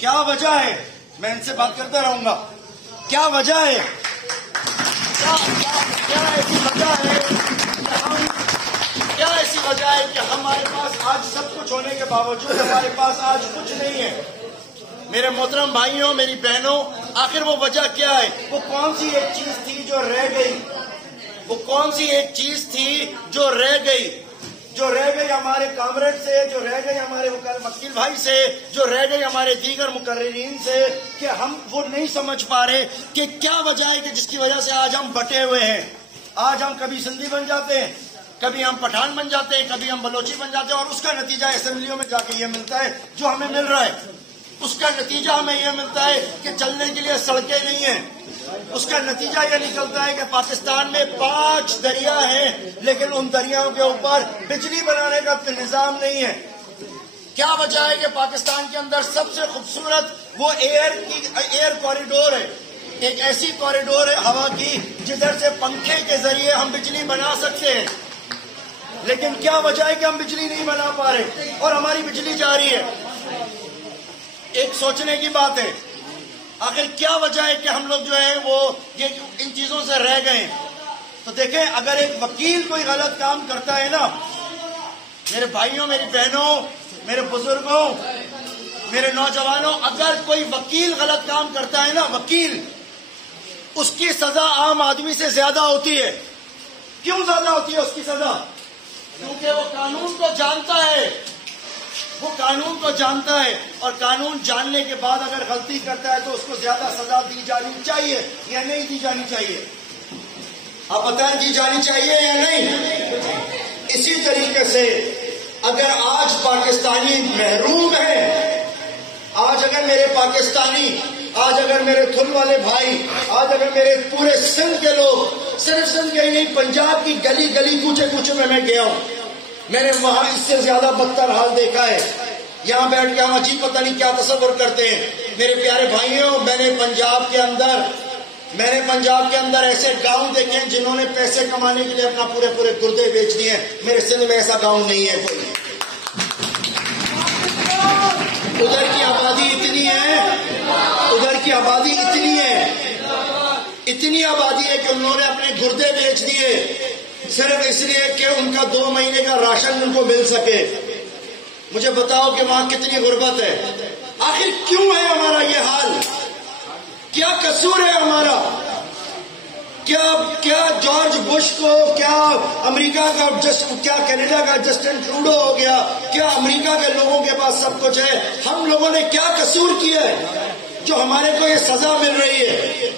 کیا وجہ ہے؟ میں ان سے بات کرتا رہوں گا. کیا وجہ ہے؟ کیا ایسی وجہ ہے کہ ہمارے پاس آج سب کچھ ہونے کے باوجود ہمارے پاس آج کچھ نہیں ہے؟ میرے محترم بھائیوں، میری بہنوں، آخر وہ وجہ کیا ہے؟ وہ کون سی ایک چیز تھی جو رہ گئی؟ وہ کون سی ایک چیز تھی جو رہ گئی؟ جو رہ گئی ہمارے کامریڈ سے، جو رہ گئی ہمارے وکیل بھائی سے، جو رہ گئی ہمارے دیگر مقررین سے، کہ ہم وہ نہیں سمجھ پا رہے کہ کیا وجہ ہے کہ جس کی وجہ سے آج ہم بٹے ہوئے ہیں. آج ہم کبھی سندھی بن جاتے ہیں، کبھی ہم پٹھان بن جاتے ہیں، کبھی ہم بلوچی بن جاتے ہیں، اور اس کا نتیجہ اسمبلیوں میں جا کے یہ ملتا ہے جو ہمیں مل رہا ہے. اس کا نتیجہ ہمیں یہ ملتا ہے کہ چلنے کے لیے سڑکیں نہیں ہیں. اس کا نتیجہ یہ نکلتا ہے کہ پاکستان میں 5 دریا ہیں، لیکن ان دریاؤں کے اوپر بجلی بنانے کا نظام نہیں ہے. کیا وجہ ہے کہ پاکستان کے اندر سب سے خوبصورت وہ ایئر کوریڈور ہے، ایک ایسی کوریڈور ہے ہوا کی جدھر سے پنکھے کے ذریعے ہم بجلی بنا سکتے ہیں، لیکن کیا وجہ ہے کہ ہم بجلی نہیں بنا پا رہے اور ہماری بجلی جا رہی ہے؟ ایک سوچنے کی بات ہے. آخر کیا وجہ ہے کہ ہم لوگ جو ہے وہ یہ ان چیزوں سے رہ گئے؟ تو دیکھیں، اگر ایک وکیل کوئی غلط کام کرتا ہے نا، میرے بھائیوں، میری بہنوں، میرے بزرگوں، میرے نوجوانوں، اگر کوئی وکیل غلط کام کرتا ہے نا، وکیل، اس کی سزا عام آدمی سے زیادہ ہوتی ہے. کیوں زیادہ ہوتی ہے اس کی سزا؟ کیونکہ وہ قانون کو جانتا ہے. وہ قانون کو جانتا ہے، اور قانون جاننے کے بعد اگر غلطی کرتا ہے تو اس کو زیادہ سزا دی جانی چاہیے یا نہیں دی جانی چاہیے؟ آپ بتائیں، دی جانی چاہیے یا نہیں؟ اسی طریقے سے اگر آج پاکستانی محروم ہیں، آج اگر میرے پاکستانی، آج اگر میرے تھل والے بھائی، آج اگر میرے پورے سندھ کے لوگ، صرف سندھ کے ہی نہیں، پنجاب کی گلی گلی کوچے کوچے میں گیا ہوں، میں نے وہاں اس سے زیادہ بدتر حال دیکھا ہے. یہاں بیٹھ کے ہم عجیب پتہ نہیں کیا تصور کرتے ہیں. میرے پیارے بھائیوں، میں نے پنجاب کے اندر ایسے گاؤں دیکھے ہیں جنہوں نے پیسے کمانے کے لیے اپنا پورے گردے بیچ دیے ہیں. میرے سندھ میں ایسا گاؤں نہیں ہے کوئی. ادھر کی آبادی اتنی آبادی ہے کہ انہوں نے اپنے گردے بیچ دیے صرف اس لیے کہ ان کا 2 مہینے کا راشن ان کو مل سکے. مجھے بتاؤ کہ وہاں کتنی غربت ہے. آخر کیوں ہے ہمارا یہ حال؟ کیا قصور ہے ہمارا؟ کیا جارج بش کو، کیا امریکہ کا، کیا کینیڈا کا جسٹن ٹروڈو ہو گیا، کیا امریکہ کے لوگوں کے پاس سب کچھ ہے؟ ہم لوگوں نے کیا قصور کیا ہے جو ہمارے کو یہ سزا مل رہی ہے؟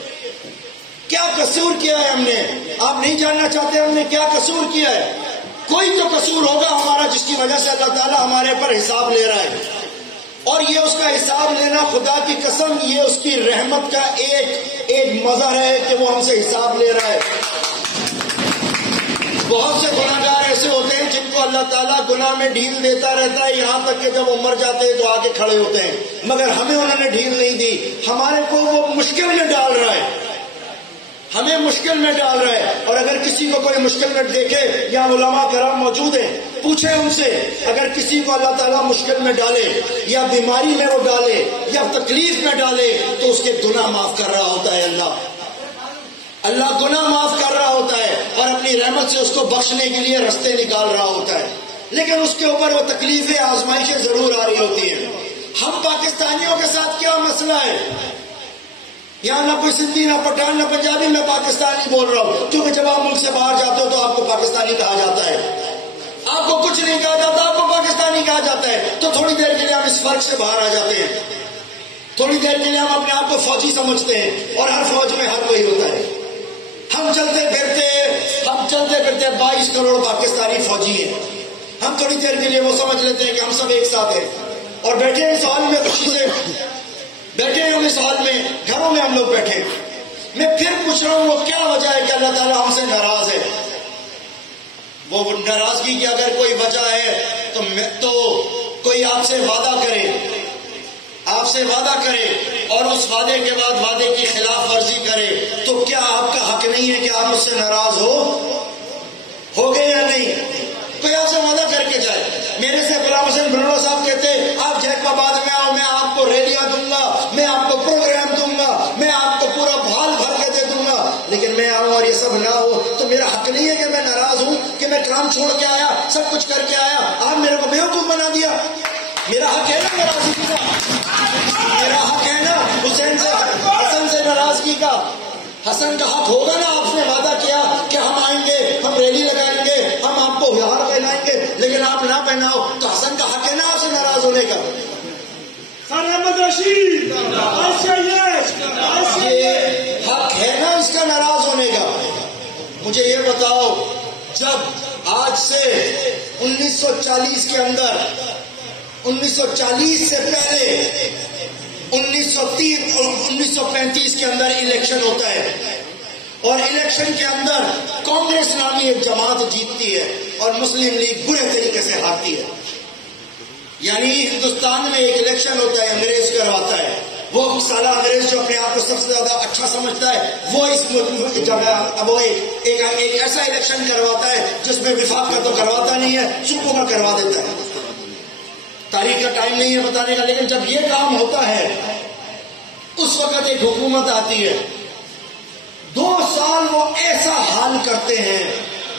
کیا قصور کیا ہے ہم نے؟ آپ نہیں جاننا چاہتے ہم نے کیا قصور کیا ہے؟ کوئی تو قصور ہوگا ہمارا جس کی وجہ سے اللہ تعالیٰ ہمارے پر حساب لے رہا ہے. اور یہ اس کا حساب لینا، خدا کی قسم، یہ اس کی رحمت کا ایک مظہر ہے کہ وہ ہم سے حساب لے رہا ہے. بہت سے گناہ گار ایسے ہوتے ہیں جن کو اللہ تعالیٰ گناہ میں ڈھیل دیتا رہتا ہے، یہاں تک کہ جب وہ مر جاتے ہیں تو آگے کھڑے ہوتے ہیں، مگر ہمیں انہوں نے ڈھیل نہیں دی. ہمارے کو وہ مشکل میں ڈال رہا ہے، ہمیں مشکل میں ڈال رہا ہے. اور اگر کسی کو کوئی مشکل میں دیکھے، یہاں علماء کرام موجود ہیں، پوچھیں ان سے، اگر کسی کو اللہ تعالیٰ مشکل میں ڈالے یا بیماری میں وہ ڈالے یا تکلیف میں ڈالے تو اس کے گناہ معاف کر رہا ہوتا ہے. اللہ گناہ معاف کر رہا ہوتا ہے اور اپنی رحمت سے اس کو بخشنے کے لیے رستے نکال رہا ہوتا ہے. لیکن اس کے اوپر وہ تکلیفیں، آزمائشیں ضرور آ رہی ہوتی ہیں. ہم پاکستانیوں کے ساتھ کیا مسئلہ ہے؟ یہاں نہ کوئی سندھی، نہ پٹھان، نہ پنجابی، میں پاکستانی بول رہا ہوں، کیونکہ جب آپ ملک سے باہر جاتے ہو تو آپ کو پاکستانی کہا جاتا ہے. آپ کو کچھ نہیں کہا جاتا، آپ کو پاکستانی کہا جاتا ہے. تو تھوڑی دیر کے لیے ہم اس فرق سے باہر آ جاتے ہیں، تھوڑی دیر کے لیے ہم اپنے آپ کو فوجی سمجھتے ہیں، اور ہر فوج میں ہر کوئی ہوتا ہے. ہم چلتے پھرتے 22 کروڑ پاکستانی فوجی ہیں. ہم تھوڑی دیر کے لیے وہ سمجھ لیتے ہیں کہ ہم سب ایک ساتھ ہیں، اور بیٹھے ہیں اس حال میں، خوشی سے بیٹھے ہیں اس حال میں، گھروں میں ہم لوگ بیٹھے. میں پھر پوچھ رہا ہوں، وہ کیا وجہ ہے کہ اللہ تعالیٰ ہم سے ناراض ہے؟ وہ ناراضگی کی اگر کوئی وجہ ہے تو کوئی آپ سے وعدہ کرے اور اس وعدے کے بعد وعدے کی خلاف ورزی کرے، تو کیا آپ کا حق نہیں ہے کہ آپ اس سے ناراض ہو گئے یا نہیں؟ کوئی آپ سے وعدہ کر کے جائے. میرے سے غلام حسین بھنوڑا صاحب کہتے، آپ جیک آباد میں آؤ، میں آپ کو ریلیاں دوں گا، میں کام چھوڑ کے آیا, سب کچھ کر کے آیا, آپ میرے کو بیوقوف بنا دیا. میرا حق ہے نا ناراضگی کا, میرا حق ہے نا حسین سے, حسن سے ناراضگی کا. حسن کا حق ہوگا نا, آپ نے وعدہ کیا کہ ہم آئیں گے, ہم ریلی لگائیں گے, ہم آپ کو ہار پہنائیں گے, لیکن آپ نہ پہناؤ, تو حسن کا حق ہے نا آپ سے ناراض ہونے کا. یہ حق ہے نا اس کا ناراض ہونے کا. مجھے یہ بتاؤ, جب آج سے 1940 کے اندر, 1940 سے پہلے 1935 کے اندر الیکشن ہوتا ہے, اور الیکشن کے اندر کانگریس نامی ایک جماعت جیتتی ہے اور مسلم لیگ برے طریقے سے ہارتی ہے. یعنی ہندوستان میں ایک الیکشن ہوتا ہے, انگریز کرواتا ہے, وہ سالہ انگریز جو اپنے آپ کو سب سے زیادہ اچھا سمجھتا ہے, وہ اس ملک وہ ایک ایسا الیکشن کرواتا ہے جس میں وفاق کا تو کرواتا نہیں ہے, صوبوں کا کروا دیتا ہے. تاریخ کا ٹائم نہیں ہے بتانے کا, لیکن جب یہ کام ہوتا ہے اس وقت ایک حکومت آتی ہے. 2 سال وہ ایسا حال کرتے ہیں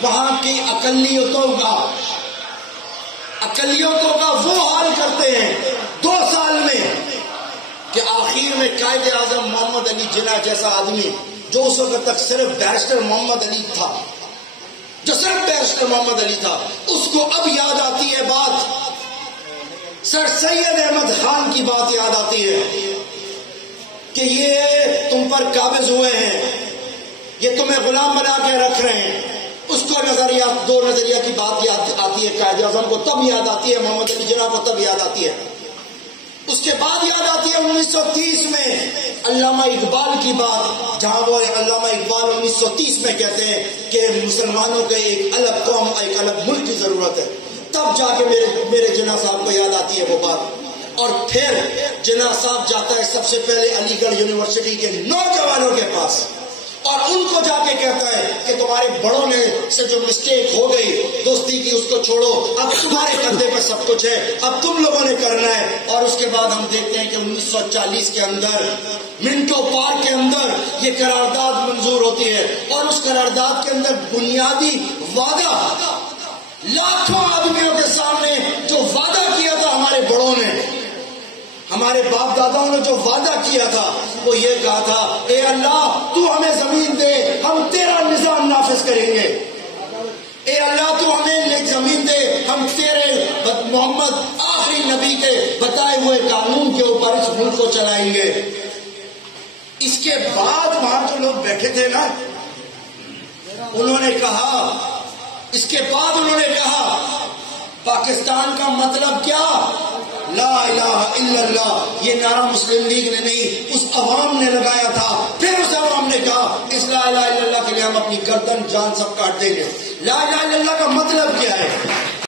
وہاں کی اقلیتوں کا وہ حال کرتے ہیں 2 سال میں, کہ آخر میں قائد اعظم محمد علی جناح جیسا آدمی, جو اس وقت تک صرف بیرسٹر محمد علی تھا, اس کو اب یاد آتی ہے بات, سر سید احمد خان کی بات یاد آتی ہے کہ یہ تم پر قابض ہوئے ہیں, یہ تمہیں غلام بنا کے رکھ رہے ہیں. اس کو نظریہ 2 نظریہ کی بات یاد آتی ہے قائد اعظم کو, تب یاد آتی ہے محمد علی جناح کو, تب یاد آتی ہے. اس کے بعد یاد آتی ہے 1930 میں علامہ اقبال کی بات, جہاں وہ علامہ اقبال 1930 میں کہتے ہیں کہ مسلمانوں کے ایک الگ قوم, ایک الگ ملک کی ضرورت ہے. تب جا کے میرے جناح صاحب کو یاد آتی ہے وہ بات. اور پھر جناح صاحب جاتا ہے سب سے پہلے علی گڑھ یونیورسٹی کے نوجوانوں کے پاس, اور ان کو جا کے کہتا ہے کہ تمہارے بڑوں نے سے جو مسٹیک ہو گئی دوستی کی, اس کو چھوڑو, اب تمہارے کندھے پہ سب کچھ ہے, اب تم لوگوں نے کرنا ہے. اور اس کے بعد ہم دیکھتے ہیں کہ 1940 کے اندر منٹو پارک کے اندر یہ قرارداد منظور ہوتی ہے, اور اس قرارداد کے اندر بنیادی وعدہ, لاکھوں آدمیوں کے سامنے جو وعدہ کیا تھا ہمارے بڑوں نے, ہمارے باپ داداؤں نے جو وعدہ کیا تھا, وہ یہ کہا تھا, اے اللہ تو ہمیں زمین دے, ہم تیرا نظام نافذ کریں گے. اے اللہ تو ہمیں زمین دے, ہم تیرے محمد آخری نبی کے بتائے ہوئے قانون کے اوپر اس ملک کو چلائیں گے. اس کے بعد وہاں جو لوگ بیٹھے تھے نا, انہوں نے کہا, اس کے بعد انہوں نے کہا پاکستان کا مطلب کیا, لا الہ الا اللہ. یہ نعرہ مسلم لیگ نے نہیں, اس عوام نے لگایا تھا. پھر اس عوام نے کہا اس لا الہ الا اللہ کے لیے ہم اپنی گردن جان سب کاٹ دیں گے. لا الہ الا اللہ کا مطلب کیا ہے؟